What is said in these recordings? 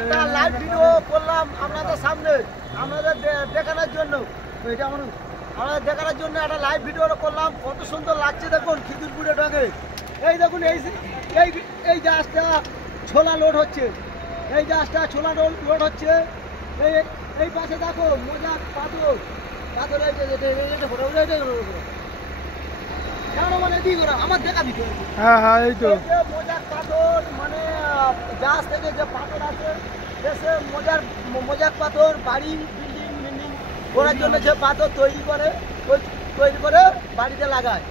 একটা live video করলাম আপনাদের সামনে, আপনাদের দেখানোর জন্য। এটা আমাদের দেখানোর জন্য একটা লাইভ ভিডিও করলাম। কত সুন্দর লাগছে দেখুন খিদিরপুরে ডগে। এই দেখুন এই জাহাজটা ছোলা লোড হচ্ছে, এই জাহাজটা ছোলা লোড হচ্ছে। এই পাশে দেখো মজা পাথর পাথর আমার দেখা দিতে এই তো মজার পাথর, মানে জাহাজ থেকে যে পাথর আছে দেশে মজার পাথর, বাড়ি বিল্ডিং করার জন্য যে পাথর তৈরি করে বাড়িতে লাগায়।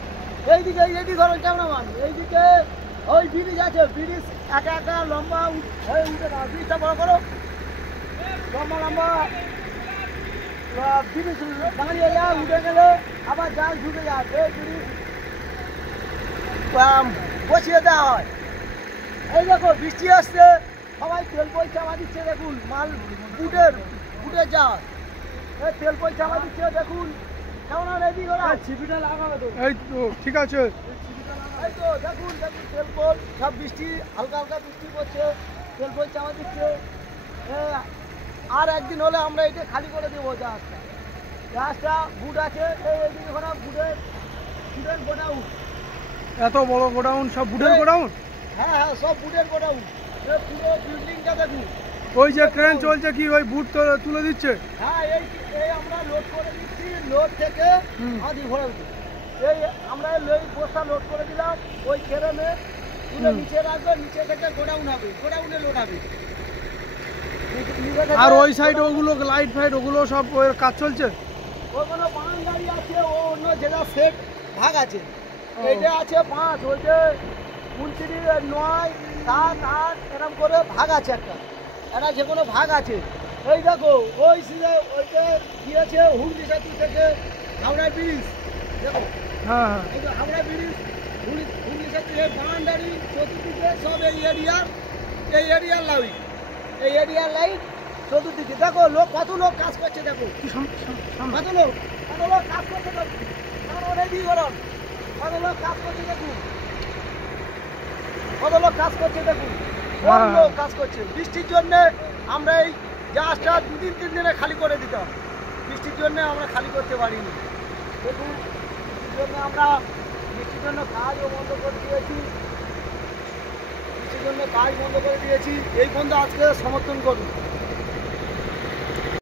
এইদিকে ধরো ক্যামেরাম্যান, এইদিকে ওই ব্রিজ আছে, ব্রিজ একা একা লম্বা হয়ে উঠে না, ব্রিজটা বড় করো, লম্বা ব্রিজ দাঁড়িয়ে যায়, উঠে গেলে আবার জাল ঢুকে যায়, এই ব্রিজ বসিয়ে দেওয়া হয়। এই দেখো বৃষ্টি আসছে, সবাই তেল পই চাপা দিচ্ছে, দেখুন মাল বুটের জাহাজ, তেল পই চাপা দিচ্ছে, দেখুন কেমন রেডি করা। ছিপিটা লাগাবে তো, এই তো ঠিক আছে। এই তো দেখুন তেল পল সব বৃষ্টি হালকা বৃষ্টি পড়ছে, তেল পল চাপা দিচ্ছে। আর একদিন হলে আমরা এটা খালি করে দেবো জাহাজটা বুট আছে, এইদিকে ঘোরা বুটের গোডাউন, এত বড় গোডাউন, সব বুটের গোডাউন। হ্যাঁ সব বুটের গোডাউন, পুরো বিল্ডিংটা দেখুন। ওই যে ট্রেন চলছে কি ওই বুট তুলে দিচ্ছে? হ্যাঁ এই আমরা লোড করে দিচ্ছি, লোড থেকে আদি ভরে এই আমরা এই বস্তা লোড করে দিলাম, ওই ক্রেনে তুলে নিচে রাখবে, নিচে থেকে গোডাউনে লোড হবে। আর ওই সাইড ওগুলো লাইট ফাইট ওগুলো সব কাজ চলছে। ওগুলো বান গাড়ি আছে, ও অন্য যেটা সেট ভাগ আছে, এইটা আছে 5, ওইটা 29, 9, 7, 8 এরকম করে ভাগ আছে, একটা যে কোনো ভাগ আছে। এই দেখো ওইটা দিয়েছে হুগলি সেতু থেকে হাওড়া ব্রিজ, দেখো এই তো হাওড়া ব্রিজ হুগলি সেতু, এই বাউন্ডারি চতুর্দিকে সব এই এরিয়ার লাইট চতুর্দিকে। দেখো কত লোক কাজ করছে, দেখো কত লোক কাজ করছে, রেডি করুন, কত লোক কাজ করছে দেখুন, কাজ করছে। বৃষ্টির জন্য আমরা এই জাহাজটা 2-3 দিনে খালি করে দিতাম, বৃষ্টির জন্য আমরা খালি করতে পারিনি। দেখুন বৃষ্টির জন্য কাজও বন্ধ করে দিয়েছি, এই বন্ধু আজকে সমর্থন করুন।